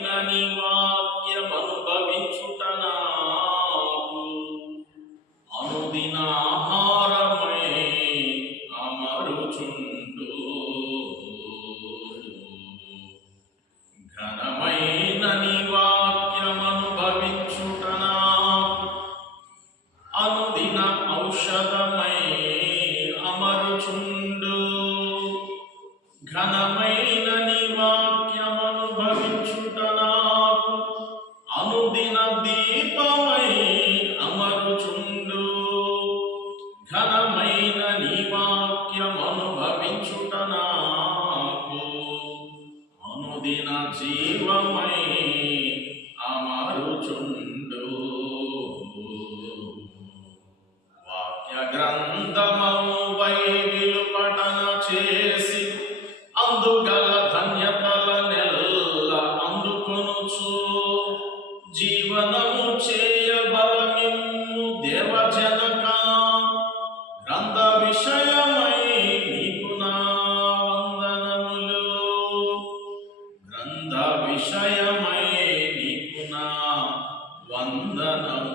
నీ వాక్యమనుభవించుట నాకు అనుదిన ఆహారమై అమరుచుండు. ఘనమైన నీ వాక్యమనుభవించుట నాకు అనుదిన ఔషధమై అమరుచుండు. ఘనమైన నీ వాక్యమనుభవించుట నాకు అనుదిన దీపమై అమరుచుండు. ఘనమైన నీ వాక్యమనుభవించుట నాకు అనుదిన జీవమై అమరుచుండు. వాక్య గ్రంథమము బైబిలు పఠన చేసి అందుగల ధన్యతలనెల్ల అందుకొనుచు జీవనము చేయబలమిమ్ము దేవజనక. గ్రంథ విషయమై నీకు నా వందనములు. గ్రంథ విషయమై నీకు నా వందనములు.